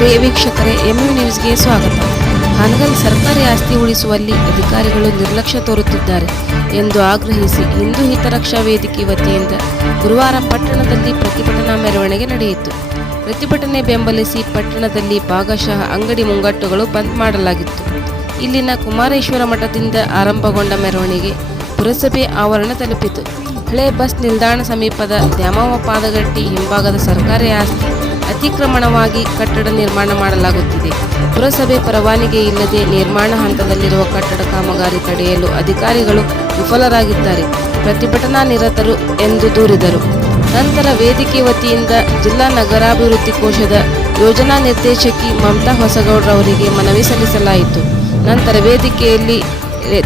ಪ್ರಿಯ ವೀಕ್ಷಕರೇ ಎಂಯು ನ್ಯೂಸ್ಗೆ ಸ್ವಾಗತ. ಹಾನಗಲ್ ಸರ್ಕಾರಿ ಆಸ್ತಿ ಉಳಿಸುವಲ್ಲಿ ಅಧಿಕಾರಿಗಳು ನಿರ್ಲಕ್ಷ್ಯ ತೋರುತ್ತಿದ್ದಾರೆ ಎಂದು ಆಗ್ರಹಿಸಿ ಹಿಂದೂ ಹಿತರಕ್ಷಾ ವೇದಿಕೆ ವತಿಯಿಂದ ಗುರುವಾರ ಪಟ್ಟಣದಲ್ಲಿ ಪ್ರತಿಭಟನಾ ಮೆರವಣಿಗೆ ನಡೆಯಿತು. ಪ್ರತಿಭಟನೆ ಬೆಂಬಲಿಸಿ ಪಟ್ಟಣದಲ್ಲಿ ಭಾಗಶಃ ಅಂಗಡಿ ಮುಂಗಟ್ಟುಗಳು ಬಂದ್ ಮಾಡಲಾಗಿತ್ತು. ಇಲ್ಲಿನ ಕುಮಾರೇಶ್ವರ ಮಠದಿಂದ ಆರಂಭಗೊಂಡ ಮೆರವಣಿಗೆ ಪುರಸಭೆ ಆವರಣ ತಲುಪಿತು. ಹಳೆ ಬಸ್ ನಿಲ್ದಾಣ ಸಮೀಪದ ದ್ಯಾಮವ್ವ ಪಾದಗಟ್ಟಿ ಹಿಂಭಾಗದ ಸರ್ಕಾರಿ ಆಸ್ತಿ ಅತಿಕ್ರಮಣವಾಗಿ ಕಟ್ಟಡ ನಿರ್ಮಾಣ ಮಾಡಲಾಗುತ್ತಿದೆ. ಪುರಸಭೆ ಪರವಾನಿಗೆ ಇಲ್ಲದೆ ನಿರ್ಮಾಣ ಹಂತದಲ್ಲಿರುವ ಕಟ್ಟಡ ಕಾಮಗಾರಿ ತಡೆಯಲು ಅಧಿಕಾರಿಗಳು ವಿಫಲರಾಗಿದ್ದಾರೆ. ಪ್ರತಿಭಟನಾ ನಿರತರು ಎಂದು ದೂರಿದರು. ನಂತರ ವೇದಿಕೆ ವತಿಯಿಂದ ಜಿಲ್ಲಾ ನಗರಾಭಿವೃದ್ಧಿ ಕೋಶದ ಯೋಜನಾ ನಿರ್ದೇಶಕಿ ಮಮತಾ ಹೊಸಗೌಡ್ರವರಿಗೆ ಮನವಿ ಸಲ್ಲಿಸಲಾಯಿತು. ನಂತರ ವೇದಿಕೆಯಲ್ಲಿ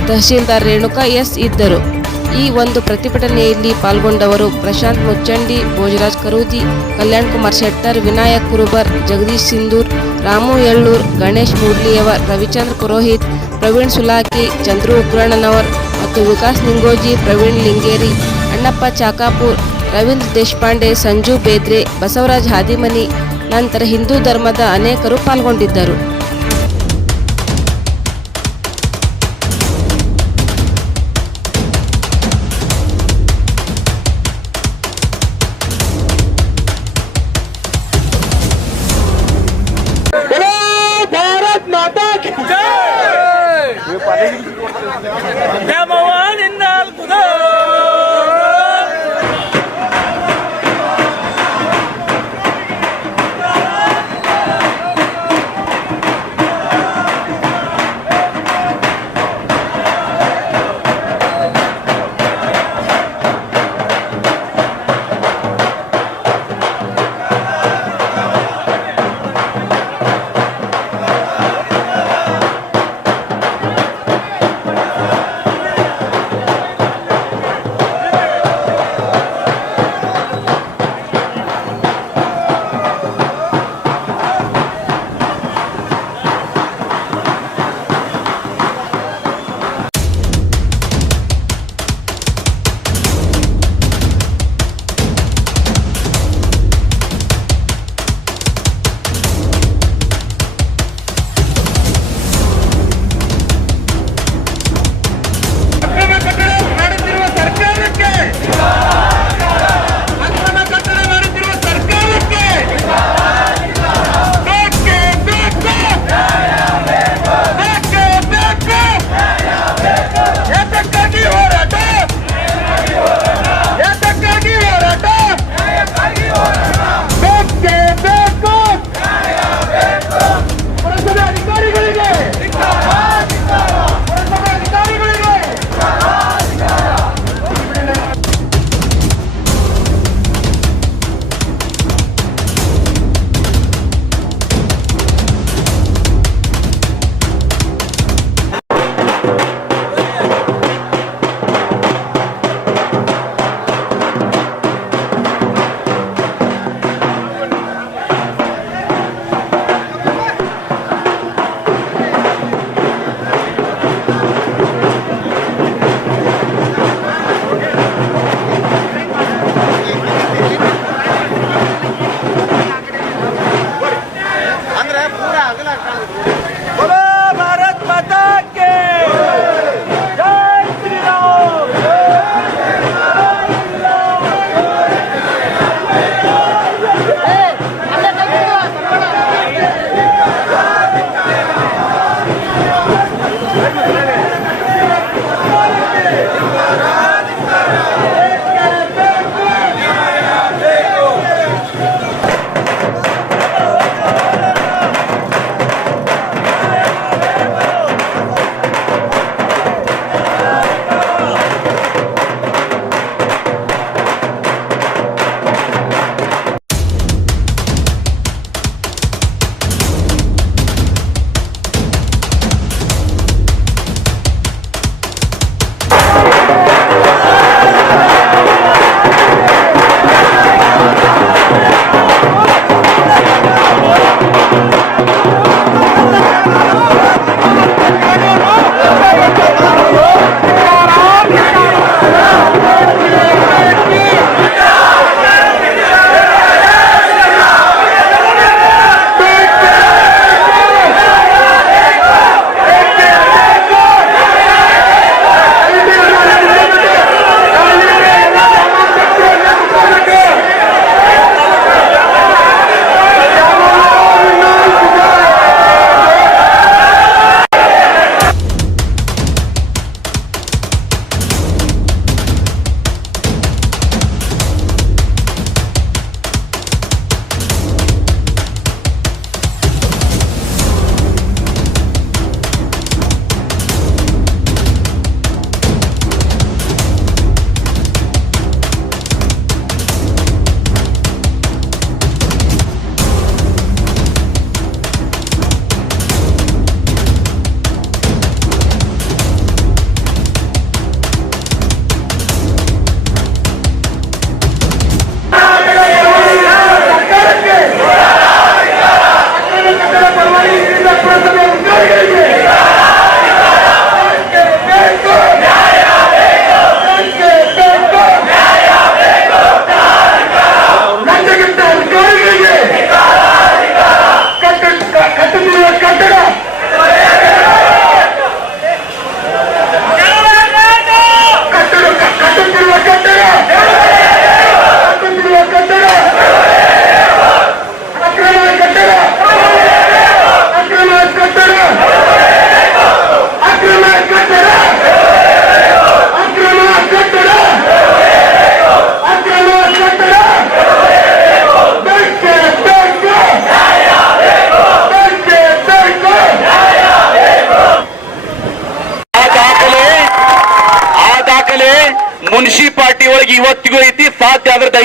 ತಹಶೀಲ್ದಾರ್ ರೇಣುಕಾ ಎಸ್ ಇದ್ದರು. ಈ ಒಂದು ಪ್ರತಿಭಟನೆಯಲ್ಲಿ ಪಾಲ್ಗೊಂಡವರು ಪ್ರಶಾಂತ್ ಮುಚ್ಚಂಡಿ, ಭೋಜರಾಜ್ ಕರೂದಿ ಕಲ್ಯಾಣ್ ಕುಮಾರ್ ಶೆಟ್ಟರ್, ವಿನಾಯಕ್ ಕುರುಬರ್, ಜಗದೀಶ್ ಸಿಂಧೂರ್, ರಾಮು ಎಳ್ಳೂರ್, ಗಣೇಶ್ ಮುರ್ಲಿಯವರ್ ರವಿಚಂದ್ರ ಪುರೋಹಿತ್, ಪ್ರವೀಣ್ ಸುಲಾಕಿ, ಚಂದ್ರು ಉಗ್ರಣ್ಣನವರ್ ಮತ್ತು ವಿಕಾಸ್ ನಿಂಗೋಜಿ, ಪ್ರವೀಣ್ ಲಿಂಗೇರಿ, ಅಣ್ಣಪ್ಪ ಚಾಕಾಪುರ್, ರವೀಂದ್ರ ದೇಶಪಾಂಡೆ, ಸಂಜು ಬೇದ್ರೆ, ಬಸವರಾಜ್ ಹಾದಿಮನಿ, ನಂತರ ಹಿಂದೂ ಧರ್ಮದ ಅನೇಕರು ಪಾಲ್ಗೊಂಡಿದ್ದರು.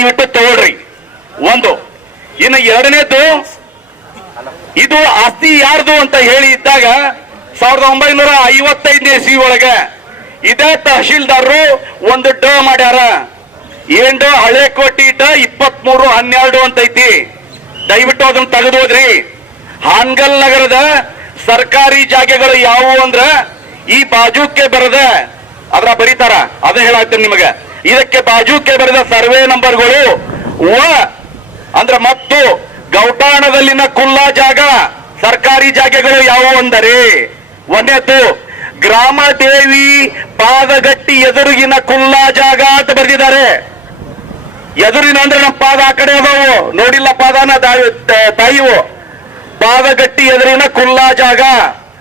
ಆದ್ರೆ ತಗೊಳ್ರಿ. ಒಂದು, ಇನ್ನು ಎರಡನೇದು ಇದು ಆಸ್ತಿ ಯಾರ್ದು ಅಂತ ಹೇಳಿ ಇದ್ದಾಗ ಸಾವಿರದ ಒಂಬೈನೂರ ಐವತ್ತೈದನೇ ಸಿ ಒಳಗೆ ಇದೇ ತಹಶೀಲ್ದಾರರು ಒಂದು ಡ ಮಾಡ್ಯಾರ. ಏನ್ ಡ? ಹಳೆ ಕೋಟಿ ಡ ಇಪ್ಪತ್ಮೂರು ಹನ್ನೆರಡು ಅಂತ ಐತಿ ದಯವಿಟ್ಟು ಅದನ್ನ ತೆಗೆದು ಹೋದ್ರಿ ಹಾನ್ಗಲ್ ನಗರದ ಸರ್ಕಾರಿ ಜಾಗಗಳು ಯಾವುವು ಅಂದ್ರ ಈ ಬಾಜುಕ್ಕೆ ಬರದ ಅದ್ರ ಬರೀತಾರ. ಅದ ಹೇಳಾಗ್ತೀನಿ ನಿಮಗೆ. ಇದಕ್ಕೆ ಬಾಜುಕ್ಕೆ ಬರೆದ ಸರ್ವೆ ನಂಬರ್ಗಳು ವ ಅಂದ್ರ ಮತ್ತು ಗೌಟಾಣದಲ್ಲಿನ ಕುಲ್ಲಾ ಜಾಗ, ಸರ್ಕಾರಿ ಜಾಗಗಳು ಯಾವುವು ಅಂದರೆ, ಒಂದೇತು ಗ್ರಾಮ ದೇವಿ ಪಾದಗಟ್ಟಿ ಎದುರಿಗಿನ ಕುಲ್ಲಾ ಜಾಗ ಅಂತ ಬರೆದಿದ್ದಾರೆ. ಎದುರಿನ ಅಂದ್ರೆ ನಮ್ಮ ಪಾದ ಆ ಕಡೆ ಅದಾವು. ನೋಡಿಲ್ಲ ಪಾದನ ತಾಯಿವು ಪಾದಗಟ್ಟಿ ಎದುರಿನ ಕುಲ್ಲಾ ಜಾಗ,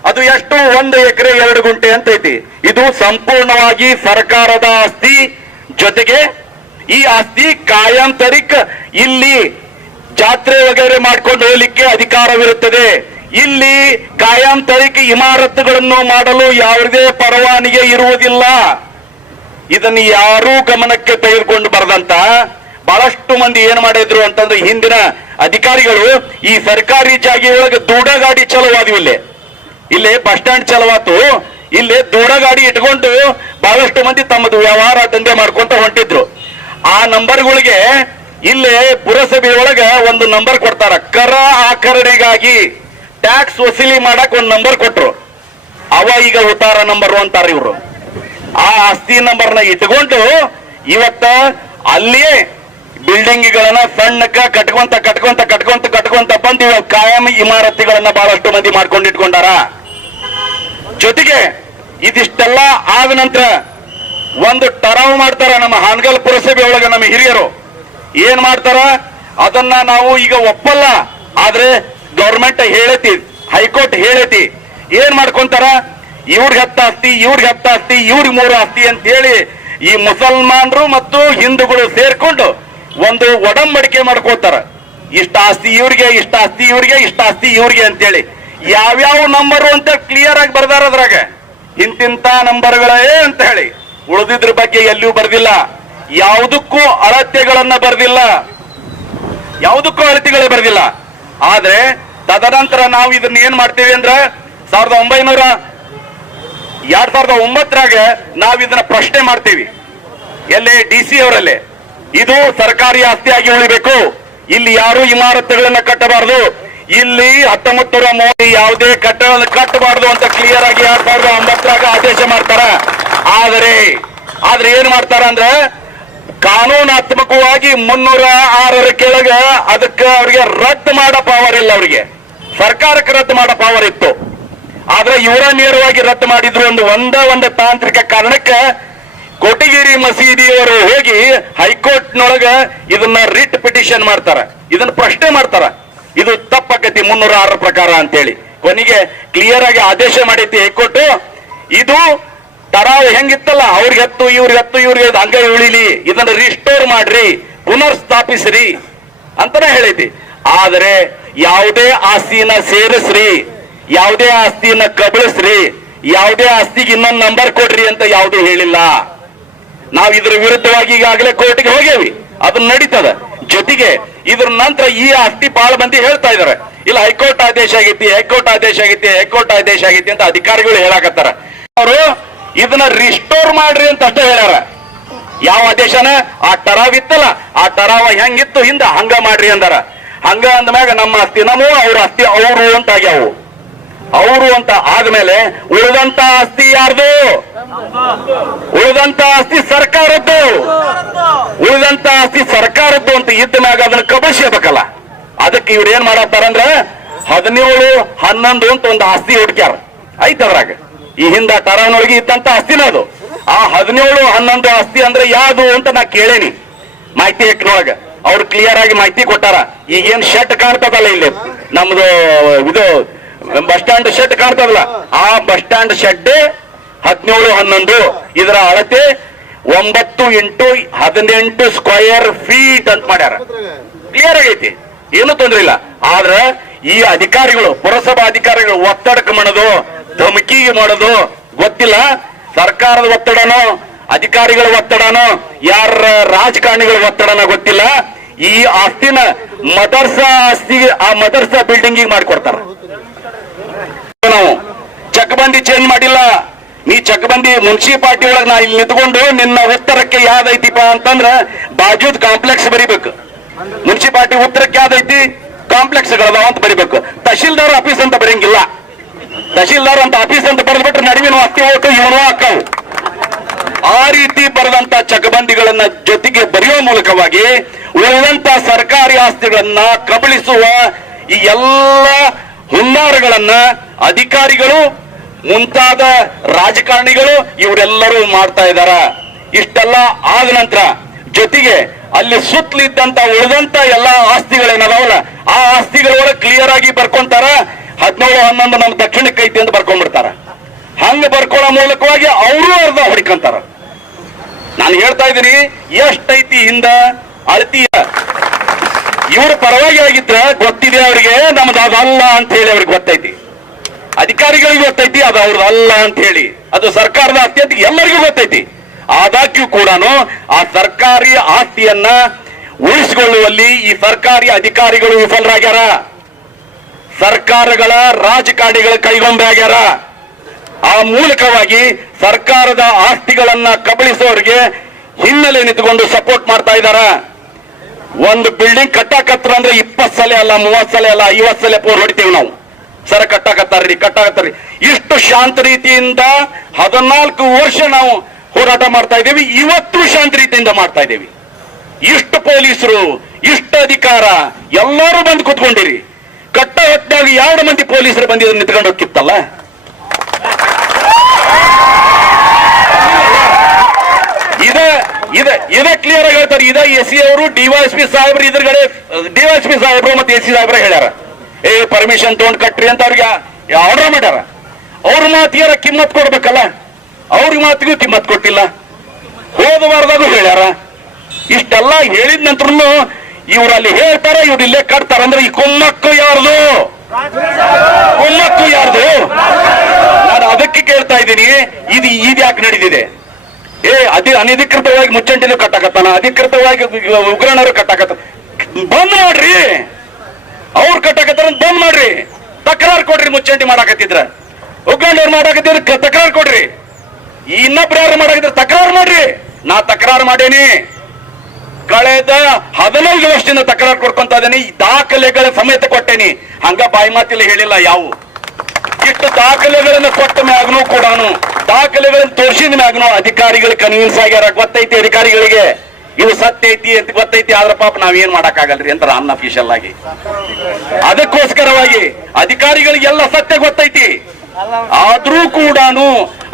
ಅದು ಎಷ್ಟು? ಒಂದು ಎಕರೆ ಎರಡು ಗುಂಟೆ ಅಂತ ಐತಿ. ಇದು ಸಂಪೂರ್ಣವಾಗಿ ಸರ್ಕಾರದ ಆಸ್ತಿ. ಜೊತೆಗೆ ಈ ಆಸ್ತಿ ಕಾಯಾಂತರಿಕ ಇಲ್ಲಿ ಜಾತ್ರೆ ವಗೈರೆ ಮಾಡ್ಕೊಂಡು ಹೋಗ್ಲಿಕ್ಕೆ ಅಧಿಕಾರವಿರುತ್ತದೆ. ಇಲ್ಲಿ ಕಾಯಾಂತರಿಕ ಇಮಾರತ್ತುಗಳನ್ನು ಮಾಡಲು ಯಾವುದೇ ಪರವಾನಿಗೆ ಇರುವುದಿಲ್ಲ. ಇದನ್ನು ಯಾರೂ ಗಮನಕ್ಕೆ ತೆಗೆದುಕೊಂಡು ಬರದಂತ ಬಹಳಷ್ಟು ಮಂದಿ ಏನ್ ಮಾಡಿದ್ರು ಅಂತಂದ್ರೆ ಹಿಂದಿನ ಅಧಿಕಾರಿಗಳು ಈ ಸರ್ಕಾರಿ ಜಾಗಿ ಒಳಗೆ ದೂಡ ಗಾಡಿ ಚಲವಾದ್ವು ಇಲ್ಲೇ. ಇಲ್ಲೇ ಬಸ್ ಸ್ಟ್ಯಾಂಡ್ ಚಲವಾತು. ಇಲ್ಲಿ ದೂಡ ಗಾಡಿ ಇಟ್ಕೊಂಡು ಬಹಳಷ್ಟು ಮಂದಿ ತಮ್ಮದು ವ್ಯವಹಾರ ದಂಧೆ ಮಾಡ್ಕೊಂತ ಹೊಂಟಿದ್ರು. ಆ ನಂಬರ್ಗಳಿಗೆ ಇಲ್ಲೇ ಪುರಸಭೆ ಒಳಗ ಒಂದು ನಂಬರ್ ಕೊಡ್ತಾರ. ಕರ ಆಕರಣೆಗಾಗಿ ಟ್ಯಾಕ್ಸ್ ವಸೂಲಿ ಮಾಡಕ್ ಒಂದು ನಂಬರ್ ಕೊಟ್ರು. ಅವ ಈಗ ಉತ್ತಾರ ನಂಬರ್ ಅಂತಾರ ಇವರು. ಆ ಆಸ್ತಿ ನಂಬರ್ನ ಇಟ್ಕೊಂಡು ಇವತ್ತ ಅಲ್ಲಿಯೇ ಬಿಲ್ಡಿಂಗ್ಗಳನ್ನ ಸಣ್ಣಕ್ಕ ಕಟ್ಕೊಂತ ಕಟ್ಕೊಂತ ಕಟ್ಕೊಂತ ಕಟ್ಕೊಂತ ಬಂದು ಕಾಯಂ ಇಮಾರತಿಗಳನ್ನ ಬಹಳಷ್ಟು ಮಂದಿ ಮಾಡ್ಕೊಂಡು ಇಟ್ಕೊಂಡಾರ. ಜೊತೆಗೆ ಇದಿಷ್ಟೆಲ್ಲ ಆದ ನಂತರ ಒಂದು ಟರಾವ್ ಮಾಡ್ತಾರ ನಮ್ಮ ಹಾನಗಲ್ ಪುರಸಭೆ ಒಳಗೆ ನಮ್ಮ ಹಿರಿಯರು. ಏನ್ ಮಾಡ್ತಾರ? ಅದನ್ನ ನಾವು ಈಗ ಒಪ್ಪಲ್ಲ. ಆದ್ರೆ ಗೌರ್ಮೆಂಟ್ ಹೇಳೈತಿ, ಹೈಕೋರ್ಟ್ ಹೇಳೈತಿ. ಏನ್ ಮಾಡ್ಕೊಂತಾರ? ಇವ್ರಿಗೆ ಹತ್ತ ಆಸ್ತಿ, ಇವ್ರಿಗೆ ಹತ್ತ ಆಸ್ತಿ, ಇವ್ರಿಗೆ ಮೂರು ಆಸ್ತಿ ಅಂತ ಹೇಳಿ ಈ ಮುಸಲ್ಮಾನರು ಮತ್ತು ಹಿಂದೂಗಳು ಸೇರ್ಕೊಂಡು ಒಂದು ಒಡಂಬಡಿಕೆ ಮಾಡ್ಕೋತಾರ. ಇಷ್ಟ ಆಸ್ತಿ ಇವ್ರಿಗೆ, ಇಷ್ಟ ಆಸ್ತಿ ಇವ್ರಿಗೆ, ಇಷ್ಟ ಆಸ್ತಿ ಇವ್ರಿಗೆ ಅಂತೇಳಿ. ಯಾವ್ಯಾವ ನಂಬರು ಅಂತ ಕ್ಲಿಯರ್ ಆಗಿ ಬರ್ದಾರ ಅದ್ರಾಗ? ಇಂತಿಂತ ನಂಬರ್ಗಳೇ ಅಂತ ಹೇಳಿ. ಉಳಿದಿದ್ರ ಬಗ್ಗೆ ಎಲ್ಲಿಯೂ ಬರ್ದಿಲ್ಲ. ಯಾವುದಕ್ಕೂ ಅಳತೆಗಳನ್ನ ಬರ್ದಿಲ್ಲ. ಯಾವುದಕ್ಕೂ ಅಳತೆಗಳೇ ಬರ್ದಿಲ್ಲ. ಆದ್ರೆ ತದನಂತರ ನಾವು ಇದನ್ನ ಏನ್ ಮಾಡ್ತೀವಿ ಅಂದ್ರೆ ಸಾವಿರದ ಒಂಬೈನೂರ ಎರಡ್ ಸಾವಿರದ ಒಂಬತ್ತರಾಗ ನಾವು ಇದನ್ನ ಪ್ರಶ್ನೆ ಮಾಡ್ತೀವಿ. ಎಲ್ಲಿ ಡಿ ಸಿ ಅವರಲ್ಲಿ. ಇದು ಸರ್ಕಾರಿ ಆಸ್ತಿಯಾಗಿ ಉಳಿಬೇಕು. ಇಲ್ಲಿ ಯಾರು ಇಮಾರತ್ಗಳನ್ನ ಕಟ್ಟಬಾರದು. ಇಲ್ಲಿ ಹತ್ತೊಂಬತ್ತು ನೂರ ಮೂವತ್ತು ಯಾವುದೇ ಕಟ್ಟಡ ಕಟ್ಟಬಾರದು ಅಂತ ಕ್ಲಿಯರ್ ಆಗಿ ಎರಡ್ ಸಾವಿರದ ಒಂಬತ್ತರಾಗ ಆದೇಶ ಮಾಡ್ತಾರ. ಆದರೆ, ಆದ್ರೆ ಏನ್ ಮಾಡ್ತಾರ ಅಂದ್ರೆ, ಕಾನೂನಾತ್ಮಕವಾಗಿ ಮುನ್ನೂರ ಆರರ ಕೆಳಗ ಅದಕ್ಕೆ ಅವ್ರಿಗೆ ರದ್ದು ಮಾಡೋ ಪವರ್ ಇಲ್ಲ ಅವರಿಗೆ. ಸರ್ಕಾರಕ್ಕೆ ರದ್ದು ಮಾಡೋ ಪವರ್ ಇತ್ತು. ಆದ್ರೆ ಇವರ ನೇರವಾಗಿ ರದ್ದು ಮಾಡಿದ್ರು ಒಂದು ಒಂದ ಒಂದು ತಾಂತ್ರಿಕ ಕಾರಣಕ್ಕೆ ಕೊಟಗಿರಿ ಮಸೀದಿಯವರು ಹೋಗಿ ಹೈಕೋರ್ಟ್ನೊಳಗ ಇದನ್ನ ರಿಟ್ ಪಿಟಿಷನ್ ಮಾಡ್ತಾರ. ಇದನ್ನ ಪ್ರಶ್ನೆ ಮಾಡ್ತಾರ. ಇದು ತಪ್ಪಕತಿ ಮುನ್ನೂರ ಆರರ ಪ್ರಕಾರ ಅಂತೇಳಿ. ಕೊನೆಗೆ ಕ್ಲಿಯರ್ ಆಗಿ ಆದೇಶ ಮಾಡೈತಿ ಹೈಕೋರ್ಟ್ ಇದು ತರಾವ್ ಹೆಂಗಿತ್ತಲ್ಲ, ಅವ್ರಿಗೆ ಹತ್ತು, ಇವ್ರಿಗೆ ಹತ್ತು, ಇವ್ರಿಗೆ ಹಂಗ ಉಳಿಲಿ, ಇದನ್ನ ರಿಸ್ಟೋರ್ ಮಾಡ್ರಿ ಪುನರ್ ಸ್ಥಾಪಿಸ್ರಿ ಅಂತಾನೆ ಹೇಳೈತಿ ಆದರೆ ಯಾವುದೇ ಆಸ್ತಿನ ಸೇರಿಸ್ರಿ, ಯಾವುದೇ ಆಸ್ತಿಯನ್ನ ಕಬಳಿಸ್ರಿ, ಯಾವುದೇ ಆಸ್ತಿಗೆ ಇನ್ನೊಂದು ನಂಬರ್ ಕೊಡ್ರಿ ಅಂತ ಯಾವುದು ಹೇಳಿಲ್ಲ. ನಾವು ಇದ್ರ ವಿರುದ್ಧವಾಗಿ ಈಗಾಗಲೇ ಕೋರ್ಟ್ಗೆ ಹೋಗೇವಿ. ಅದನ್ನ ನಡೀತದ. ಜೊತೆಗೆ ಇದ್ರ ನಂತರ ಈ ಆಸ್ತಿ ಬಹಳ ಮಂದಿ ಹೇಳ್ತಾ ಇದಾರೆ. ಇಲ್ಲ, ಹೈಕೋರ್ಟ್ ಆದೇಶ ಆಗೈತಿ, ಹೈಕೋರ್ಟ್ ಆದೇಶ ಆಗೈತಿ, ಹೈಕೋರ್ಟ್ ಆದೇಶ ಆಗೈತಿ ಅಂತ ಅಧಿಕಾರಿಗಳು ಹೇಳಾಕತ್ತಾರ. ಅವರು, ಇದನ್ನ ರಿಸ್ಟೋರ್ ಮಾಡ್ರಿ ಅಂತ ಅಷ್ಟೇ ಹೇಳ್ಯಾರ. ಯಾವ ಆದೇಶನ? ಆ ಟರಾವ್ ಇತ್ತಲ್ಲ, ಆ ಟರಾವ ಹೆಂಗಿತ್ತು ಹಿಂದ? ಹಂಗ ಮಾಡ್ರಿ ಅಂದಾರ. ಹಂಗ ಅಂದ್ಮ್ಯಾಗ ನಮ್ಮ ಆಸ್ತಿ ನಮ್ಮ ಅವ್ರ ಆಸ್ತಿ ಅವರು ಅಂತ ಆಗ್ಯಾವು. ಅವರು ಅಂತ ಆದ್ಮೇಲೆ ಉಳಿದಂತ ಆಸ್ತಿ ಯಾರ್ದು? ಉಳಿದಂತ ಆಸ್ತಿ ಸರ್ಕಾರದ್ದು. ಉಳಿದಂತ ಆಸ್ತಿ ಸರ್ಕಾರದ್ದು ಅಂತ ಇದ್ದ ಮ್ಯಾಗ ಅದನ್ನ ಕಬಳಿಸಬೇಕಲ್ಲ ಅದಕ್ಕೆ ಇವ್ರು ಏನ್ ಮಾಡತ್ತಾರಂದ್ರ ಹದಿನೇಳು, ಹನ್ನೊಂದು ಅಂತ ಒಂದು ಆಸ್ತಿ ಹುಡ್ಕ್ಯಾರ. ಐತ್ ಅದ್ರಾಗ. ಈ ಹಿಂದ ತರನೊಳಗೆ ಇದ್ದಂತ ಆಸ್ತಿನ ಅದು. ಆ ಹದಿನೇಳು, ಹನ್ನೊಂದು ಆಸ್ತಿ ಅಂದ್ರೆ ಯಾವುದು ಅಂತ ನಾ ಕೇಳೇನಿ. ಮಾಹಿತಿ ಹಾಕಿನೊಳಗ ಅವ್ರು ಕ್ಲಿಯರ್ ಆಗಿ ಮಾಹಿತಿ ಕೊಟ್ಟಾರ. ಈಗೇನ್ ಶೆಡ್ ಕಾಣ್ತದಲ್ಲ ಇಲ್ಲಿ? ನಮ್ದು ಇದು, ಬಸ್ ಸ್ಟ್ಯಾಂಡ್ ಶೆಡ್ ಕಾಣ್ತದಲ್ಲ? ಆ ಬಸ್ ಸ್ಟ್ಯಾಂಡ್ ಶೆಡ್ ಹದಿನೇಳು ಹನ್ನೊಂದು ಇದರ ಅಳತೆ ಒಂಬತ್ತು ಇಂಟು ಹದಿನೆಂಟು ಸ್ಕ್ವಯರ್ ಫೀಟ್ ಅಂತ ಮಾಡ್ಯಾರ. ಕ್ಲಿಯರ್ ಆಗೈತಿ. ಏನು ತೊಂದ್ರೆ ಇಲ್ಲ. ಆದ್ರ ಈ ಅಧಿಕಾರಿಗಳು, ಪುರಸಭಾ ಅಧಿಕಾರಿಗಳು ಒತ್ತಡಕ್ಕೆ ಮಾಡೋದು ಧಮಕಿಗೆ ಮಾಡೋದು ಗೊತ್ತಿಲ್ಲ. ಸರ್ಕಾರದ ಒತ್ತಡನೋ, ಅಧಿಕಾರಿಗಳ ಒತ್ತಡನೋ, ಯಾರ ರಾಜಕಾರಣಿಗಳ ಒತ್ತಡನೋ ಗೊತ್ತಿಲ್ಲ. ಈ ಆಸ್ತಿನ ಮದರ್ಸಾ ಆಸ್ತಿಗೆ, ಆ ಮದರ್ಸಾ ಬಿಲ್ಡಿಂಗ್ ಮಾಡಿಕೊಡ್ತಾರ. ನಾವು ಚಕ್ಬಂದಿ ಚೇಂಜ್ ಮಾಡಿಲ್ಲ. ನೀ ಚಕ್ಬಂದಿ ಮುನ್ಸಿಪಾಲ್ಟಿ ಒಳಗೆ ನಾ ಇಲ್ಲಿ ನಿಂತ್ಕೊಂಡು ನಿನ್ನ ಉತ್ತರಕ್ಕೆ ಯಾವ್ದೈತಿಪ್ಪ ಅಂತಂದ್ರ ಬಾಜೂದ್ ಕಾಂಪ್ಲೆಕ್ಸ್ ಬರಿಬೇಕು. ಮುನ್ಸಿಪಾಲ್ಟಿ ಉತ್ತರಕ್ಕೆ ಯಾವ್ದೈತಿ? ಕಾಂಪ್ಲೆಕ್ಸ್ ಗಳದಾವ ಅಂತ ಬರಿಬೇಕು. ತಹಶೀಲ್ದಾರ್ ಆಫೀಸ್ ಅಂತ ಬರೆಯಂಗಿಲ್ಲ. ತಹಶೀಲ್ದಾರ್ ಅಂತ ಆಫೀಸ್ ಅಂತ ಬರೆದ್ಬಿಟ್ರೆ ನಡುವಿನ ಆಸ್ತಿ ಓಟು ಇವನು ಅಕ್ಕವು ಆ ರೀತಿ ಬರೆದಂತ ಚಕಬಂದಿಗಳನ್ನ ಜೊತೆಗೆ ಬರೆಯುವ ಮೂಲಕವಾಗಿ ಉಳಿದಂತ ಸರ್ಕಾರಿ ಆಸ್ತಿಗಳನ್ನ ಕಬಳಿಸುವ ಈ ಎಲ್ಲ ಹುನ್ನಾರಗಳನ್ನ ಅಧಿಕಾರಿಗಳು ಮುಂತಾದ ರಾಜಕಾರಣಿಗಳು ಇವರೆಲ್ಲರೂ ಮಾಡ್ತಾ ಇದ್ದಾರ. ಇಷ್ಟೆಲ್ಲ ಆದ ನಂತರ ಜೊತೆಗೆ ಅಲ್ಲಿ ಸುತ್ತಲಿದ್ದಂತ, ಉಳಿದಂತ ಎಲ್ಲಾ ಆಸ್ತಿಗಳೇನದಾವಲ್ಲ, ಆ ಆಸ್ತಿಗಳೊಳಗೆ ಕ್ಲಿಯರ್ ಆಗಿ ಬರ್ಕೊಂತಾರ. ಹದಿನೇಳು, ಹನ್ನೊಂದು ನಮ್ಮ ದಕ್ಷಿಣಕ್ಕೆ ಐತಿ ಅಂತ ಬರ್ಕೊಂಡ್ಬಿಡ್ತಾರ. ಹಂಗ ಬರ್ಕೊಳ್ಳೋ ಮೂಲಕವಾಗಿ ಅವರು ಅರ್ಧ ಹೊಡಿಕಂತಾರ. ನಾನು ಹೇಳ್ತಾ ಇದ್ದೀನಿ, ಎಷ್ಟೈತಿ ಹಿಂದ ಅಳತಿಯ. ಇವ್ರ ಪರವಾಗಿ ಆಗಿದ್ರ ಗೊತ್ತಿದೆ ಅವರಿಗೆ, ನಮ್ದು ಅದಲ್ಲ ಅಂತ ಹೇಳಿ ಅವ್ರಿಗೆ ಗೊತ್ತೈತಿ. ಅಧಿಕಾರಿಗಳಿಗೆ ಗೊತ್ತೈತಿ, ಅದು ಅವ್ರದ್ದು ಅಲ್ಲ ಅಂತ ಹೇಳಿ. ಅದು ಸರ್ಕಾರದ ಆಸ್ತಿ ಅಂತ ಎಲ್ಲರಿಗೂ ಗೊತ್ತೈತಿ. ಆದಾಗ್ಯೂ ಕೂಡ ಆ ಸರ್ಕಾರಿ ಆಸ್ತಿಯನ್ನ ಉಳಿಸಿಕೊಳ್ಳುವಲ್ಲಿ ಈ ಸರ್ಕಾರಿ ಅಧಿಕಾರಿಗಳು ವಿಫಲರಾಗ್ಯಾರ. ಸರ್ಕಾರಗಳ ರಾಜಕಾರಣಿಗಳ ಕೈಗೊಂಬೆ ಆಗ್ಯಾರ ಆ ಮೂಲಕವಾಗಿ ಸರ್ಕಾರದ ಆಸ್ತಿಗಳನ್ನ ಕಬಳಿಸೋರಿಗೆ ಹಿನ್ನೆಲೆ ನಿಂತುಕೊಂಡು ಸಪೋರ್ಟ್ ಮಾಡ್ತಾ ಇದ್ದಾರ ಒಂದು ಬಿಲ್ಡಿಂಗ್ ಕಟ್ಟಾಕತ್ರ ಅಂದ್ರೆ ಇಪ್ಪತ್ತು ಸಲ ಅಲ್ಲ, ಮೂವತ್ತು ಸಲ ಅಲ್ಲ, ಐವತ್ತು ಸಲ ಪೋರ್ ಹೊಡಿತೀವಿ ನಾವು. ಸರ ಕಟ್ಟಾಕತ್ತಾರ್ರಿ ಕಟ್ಟಾಕತ್ತಾರ್ರಿ. ಇಷ್ಟು ಶಾಂತ ರೀತಿಯಿಂದ ಹದಿನಾಲ್ಕು ವರ್ಷ ನಾವು ಹೋರಾಟ ಮಾಡ್ತಾ ಇದ್ದೀವಿ, ಇವತ್ತು ಶಾಂತ ರೀತಿಯಿಂದ ಮಾಡ್ತಾ ಇದ್ದೀವಿ. ಇಷ್ಟು ಪೊಲೀಸರು, ಇಷ್ಟು ಅಧಿಕಾರ, ಎಲ್ಲರೂ ಬಂದು ಕುತ್ಕೊಂಡಿರಿ. ಕಟ್ಟ ಹೊತ್ತಾಗ ಎರಡು ಮಂದಿ ಪೊಲೀಸರು ಬಂದಿದ್ರು, ನಿಂತ್ಕೊಂಡು ಹೋಗ್ತಿತ್ತಲ್ಲ? ಇದ ಇದ ಇದ ಕ್ಲಿಯರ್ ಆಗಿ ಹೇಳ್ತಾರೆ. ಇದ ಎಸ್ ಸಿ ಅವರು ಡಿವೈಎಸ್ಪಿ ಸಾಹೇಬ್ರು ಇದ್ರಗಡೆ ಡಿವೈಎಸ್ಪಿ ಸಾಹೇಬ್ರು ಮತ್ತೆ ಎಸ್ ಸಿ ಸಾಹೇಬ್ರ ಹೇಳ್ಯಾರ. ಏ ಪರ್ಮಿಷನ್ ತಗೊಂಡ್ ಕಟ್ರಿ ಅಂತ ಅವ್ರಿಗೆ ಆರ್ಡರ್ ಮಾಡ್ಯಾರ. ಅವ್ರ ಮಾತಿಗಾರ ಕಿಮ್ಮತ್ ಕೊಡ್ಬೇಕಲ್ಲ? ಅವ್ರ ಮಾತಿಗೂ ಕಿಮ್ಮತ್ ಕೊಟ್ಟಿಲ್ಲ. ಹೋದ ಹೇಳ್ಯಾರ. ಇಷ್ಟೆಲ್ಲ ಹೇಳಿದ ನಂತರ ಇವ್ರು ಅಲ್ಲಿ ಹೇಳ್ತಾರ, ಇವ್ರು ಇಲ್ಲೇ ಕಟ್ತಾರ. ಅಂದ್ರೆ ಈ ಕುಮ್ಮಕ್ಕು ಯಾರ್ದು? ಕುಮ್ಮಕ್ಕು ಯಾರ್ದು? ನಾನು ಅದಕ್ಕೆ ಕೇಳ್ತಾ ಇದ್ದೀನಿ. ಇದು ಇದ್ಯಾಕೆ ನಡೆದಿದೆ ಏ, ಅದಿ ಅನಧಿಕೃತವಾಗಿ ಮುಚ್ಚಂಟಿನೂ ಕಟ್ಟಾಕತ್ತಾನ? ಅಧಿಕೃತವಾಗಿ ಉಗ್ರಣರು ಕಟ್ಟಾಕತ್ತ, ಬಂದ್ ಮಾಡ್ರಿ! ಅವ್ರು ಕಟ್ಟಾಕತ್ತಾರ ಬಂದ್ ಮಾಡ್ರಿ. ತಕರಾರು ಕೊಡ್ರಿ ಮುಚ್ಚಂಟಿ ಮಾಡಾಕತ್ತಿದ್ರ. ಉಗ್ರನವ್ರು ಮಾಡಾಕತ್ತಿದ್ರ ತಕರಾರು ಕೊಡ್ರಿ. ಇನ್ನೊಬ್ರು ಯಾರು ಮಾಡಾಕತ್ತಿದ್ರ ತಕರಾರು ಮಾಡ್ರಿ. ನಾ ತಕರಾರು ಮಾಡೇನಿ. ಕಳೆದ ಹದಿನೈದು ವರ್ಷದಿಂದ ತಕರಾರು ಕೊಡ್ಕೊಂತ ಇದ್ದೀನಿ ದಾಖಲೆಗಳ ಸಮೇತ ಕೊಟ್ಟೇನಿ. ಹಂಗ ಬಾಯಿ ಮಾತಿಲ್ಲ ಹೇಳಿಲ್ಲ ಯಾವ. ಇಷ್ಟು ದಾಖಲೆಗಳನ್ನ ಕೊಟ್ಟ ಮ್ಯಾಗ್ನೂ ಕೂಡ ದಾಖಲೆಗಳನ್ನ ತೋರಿಸಿದ ಮ್ಯಾಗ್ನೂ ಅಧಿಕಾರಿಗಳು ಕನ್ವಿನ್ಸ್ ಆಗ್ಯಾರ. ಗೊತ್ತೈತಿ ಅಧಿಕಾರಿಗಳಿಗೆ. ಇದು ಸತ್ಯ ಐತಿ ಅಂತ ಗೊತ್ತೈತಿ, ಆದ್ರ ಪಾಪ ನಾವೇನ್ ಮಾಡಕ್ಕಾಗಲ್ರಿ ಅಂತ ರಾಮ್ನ ಅಫಿಷಿಯಲ್ ಆಗಿ. ಅದಕ್ಕೋಸ್ಕರವಾಗಿ ಅಧಿಕಾರಿಗಳಿಗೆಲ್ಲ ಸತ್ಯ ಗೊತ್ತೈತಿ. ಆದ್ರೂ ಕೂಡ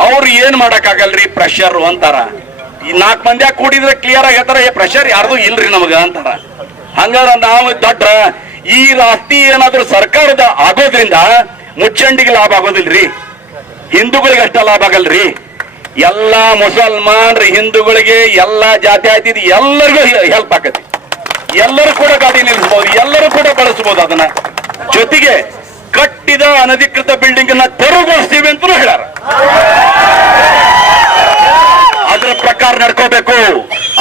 ಅವ್ರು ಏನ್ ಮಾಡಕ್ಕಾಗಲ್ರಿ ಪ್ರೆಷರ್ ಅಂತಾರ. ಈ ನಾಲ್ಕು ಮಂದಿ ಕೂಡಿದ್ರೆ ಕ್ಲಿಯರ್ ಆಗತ್ತಾರ ಏ ಪ್ರೆಷರ್ ಯಾರ್ದು ಇಲ್ರಿ ನಮಗ ಅಂತಾರ. ಹಂಗಾರ ನಾವು ದೊಡ್ಡ ಈ ಆಸ್ತಿ ಏನಾದ್ರೂ ಸರ್ಕಾರದ ಆಗೋದ್ರಿಂದ ಮುಚ್ಚಂಡಿಗೆ ಲಾಭ ಆಗೋದಿಲ್ರಿ. ಹಿಂದೂಗಳಿಗೆ ಅಷ್ಟ ಲಾಭ ಆಗಲ್ರಿ. ಎಲ್ಲಾ ಮುಸಲ್ಮಾನ್ರು ಹಿಂದೂಗಳಿಗೆ ಎಲ್ಲಾ ಜಾತಿ ಆಯ್ತು, ಇದು ಎಲ್ಲರಿಗೂ ಹೆಲ್ಪ್ ಆಕತಿ. ಎಲ್ಲರೂ ಕೂಡ ಗಾಡಿ ನಿಲ್ಲಿಸಬಹುದು ಎಲ್ಲರೂ ಕೂಡ ಬಳಸಬಹುದು ಅದನ್ನ. ಜೊತೆಗೆ ಕಟ್ಟಿದ ಅನಧಿಕೃತ ಬಿಲ್ಡಿಂಗ್ ಅನ್ನ ತೆರವುಗೊಳಿಸ್ತೀವಿ ಅಂತ ಹೇಳಾರ ಅದ್ರ ಪ್ರಕಾರ ನಡ್ಕೋಬೇಕು.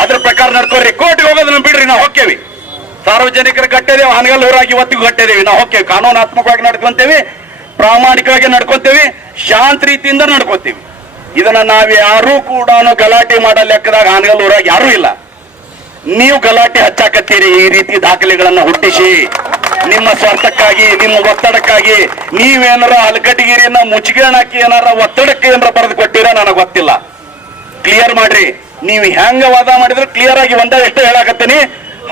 ಅದ್ರ ಪ್ರಕಾರ ನಡ್ಕೋರಿ ಕೋರ್ಟ್ಗೆ ಹೋಗೋದನ್ನ ಬಿಡ್ರಿ, ನಾವು ಹೋಗ್ತೇವಿ ಸಾರ್ವಜನಿಕರ ಕಟ್ಟಿದೇವೆ ಹನಗಲ್ ಊರಾಗಿ ಇವತ್ತಿಗೂ ಕಟ್ಟಿದೇವಿ, ನಾವು ಹೋಗ್ತೇವೆ ಕಾನೂನಾತ್ಮಕವಾಗಿ ನಡ್ಕೊಂತೇವೆ, ಪ್ರಾಮಾಣಿಕವಾಗಿ ನಡ್ಕೊಂತೇವಿ, ಶಾಂತ ರೀತಿಯಿಂದ ನಡ್ಕೋತೀವಿ. ಇದನ್ನ ನಾವ್ ಯಾರೂ ಕೂಡ ಗಲಾಟೆ ಮಾಡೋ ಲೆಕ್ಕದಾಗ ಹಾನಗಲ್ ಊರಾಗ ಯಾರೂ ಇಲ್ಲ. ನೀವು ಗಲಾಟೆ ಹಚ್ಚಾಕತ್ತೀರಿ ಈ ರೀತಿ ದಾಖಲೆಗಳನ್ನ ಹುಟ್ಟಿಸಿ. ನಿಮ್ಮ ಸ್ವಾರ್ಥಕ್ಕಾಗಿ, ನಿಮ್ಮ ಒತ್ತಡಕ್ಕಾಗಿ ನೀವೇನಾರ ಹಲಕಟಗಿರಿಯನ್ನ ಮುಚ್ಚಿಗೆಣಾಕಿ ಏನಾರ ಒತ್ತಡಕ್ಕೆ ಏನಾರ ಬರೆದು ಕೊಟ್ಟಿರ ನನಗೆ ಗೊತ್ತಿಲ್ಲ. ಕ್ಲಿಯರ್ ಮಾಡ್ರಿ. ನೀವು ಹೆಂಗ ವಾದ ಮಾಡಿದ್ರೆ ಕ್ಲಿಯರ್ ಆಗಿ ಒಂದ ಎಷ್ಟು ಹೇಳಾಕತ್ತೀನಿ.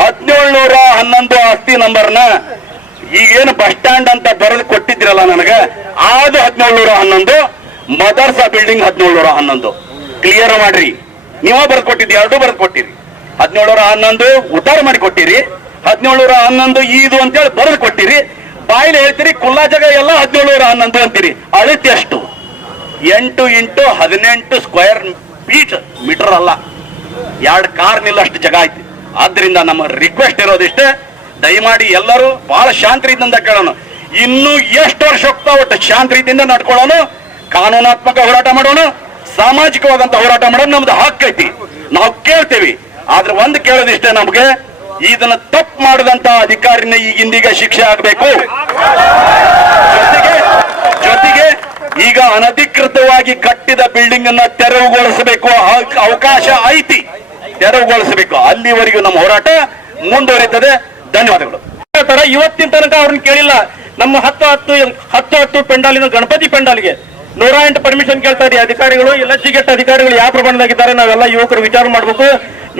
ಹದಿನೇಳ್ನೂರ ಹನ್ನೊಂದು ಆಸ್ತಿ ನಂಬರ್ನ ಈಗೇನು ಬಸ್ ಸ್ಟ್ಯಾಂಡ್ ಅಂತ ಬರೆದು ಕೊಟ್ಟಿದ್ರಲ್ಲ ನನಗ. ಹದಿನೇಳು ಹದಿನೇಳ್ನೂರ ಹನ್ನೊಂದು. ಮದರ್ಸಾ ಬಿಲ್ಡಿಂಗ್ ಹದಿನೇಳ್ನೂರ ಹನ್ನೊಂದು. ಕ್ಲಿಯರ್ ಮಾಡ್ರಿ. ನೀವೇ ಬರೆದು ಕೊಟ್ಟಿದ್ರಿ ಎರಡು ಬರ್ಕೊಟ್ಟಿರಿ. ಕೊಟ್ಟಿರಿ ಹದಿನೇಳೂರ ಹನ್ನೊಂದು, ಉದ್ದಾರ ಮಾಡಿ ಕೊಟ್ಟಿರಿ. ಹದಿನೇಳೂರ ಹನ್ನೊಂದು ಇದು ಅಂತೇಳಿ ಬರೆದು ಕೊಟ್ಟಿರಿ. ಬಾಯಿಲಿ ಹೇಳ್ತೀರಿ, ಕುಲ್ಲಾ ಜಾಗ ಎಲ್ಲ ಹದಿನೇಳೂರ ಹನ್ನೊಂದು ಅಂತೀರಿ. ಅಳತಿ ಅಷ್ಟು. ಎಂಟು ಇಂಟು ಹದಿನೆಂಟು ಸ್ಕ್ವೇರ್ ಫೀಟ್ ಮೀಟರ್ ಅಲ್ಲ. ಎರಡು ಕಾರ್ ನಿಲ್ಲಷ್ಟು ಜಾಗ ಐತಿ. ಆದ್ರಿಂದ ನಮ್ಮ ರಿಕ್ವೆಸ್ಟ್ ಇರೋದಿಷ್ಟೇ. ದಯಮಾಡಿ ಎಲ್ಲರೂ ಬಹಳ ಶಾಂತ ರೀತಿಯಿಂದ ಕೇಳೋಣ. ಇನ್ನು ಎಷ್ಟು ವರ್ಷ ಹೋಗ್ತಾ ಒಟ್ಟು ಶಾಂತ ರೀತಿಯಿಂದ ನಡ್ಕೊಳ್ಳೋಣ? ಕಾನೂನಾತ್ಮಕ ಹೋರಾಟ ಮಾಡೋಣ, ಸಾಮಾಜಿಕವಾದಂತ ಹೋರಾಟ ಮಾಡೋಣ ನಮ್ದು ಹಕ್ಕೈತಿ ನಾವು ಕೇಳ್ತೇವಿ, ಆದ್ರೆ ಒಂದು ಕೇಳೋದಿಷ್ಟೇ ನಮ್ಗೆ, ಇದನ್ನ ತಪ್ಪು ಮಾಡಿದಂತ ಅಧಿಕಾರಿನ ಈಗಿಂದೀಗ ಶಿಕ್ಷೆ ಆಗ್ಬೇಕು. ಜೊತೆಗೆ ಜೊತೆಗೆ ಈಗ ಅನಧಿಕೃತವಾಗಿ ಕಟ್ಟಿದ ಬಿಲ್ಡಿಂಗ್ ಅನ್ನ ತೆರವುಗೊಳಿಸಬೇಕು ಅವ- ಅವಕಾಶ ಐತಿ. ತೆರವುಗೊಳಿಸಬೇಕು. ಅಲ್ಲಿವರೆಗೂ ನಮ್ಮ ಹೋರಾಟ ಮುಂದುವರಿಯುತ್ತದೆ ಧನ್ಯವಾದಗಳು. ಇವತ್ತಿನ ತನಕ ಅವ್ರನ್ನ ಕೇಳಿಲ್ಲ. ನಮ್ಮ ಹತ್ತು ಹತ್ತು ಹತ್ತು ಹತ್ತು ಪೆಂಡಾಲಿನ ಗಣಪತಿ ಪೆಂಡಾಲ್ಗೆ ನೂರ ಎಂಟು ಪರ್ಮಿಷನ್ ಕೇಳ್ತಾ ಇದೆ ಅಧಿಕಾರಿಗಳು ಎಲ್ಲ ಜಿಗೆಟ್ ಅಧಿಕಾರಿಗಳು ಯಾವ ಪ್ರಮಾಣದಾಗಿದ್ದಾರೆ, ನಾವೆಲ್ಲ ಯುವಕರು ವಿಚಾರ ಮಾಡ್ಬೇಕು.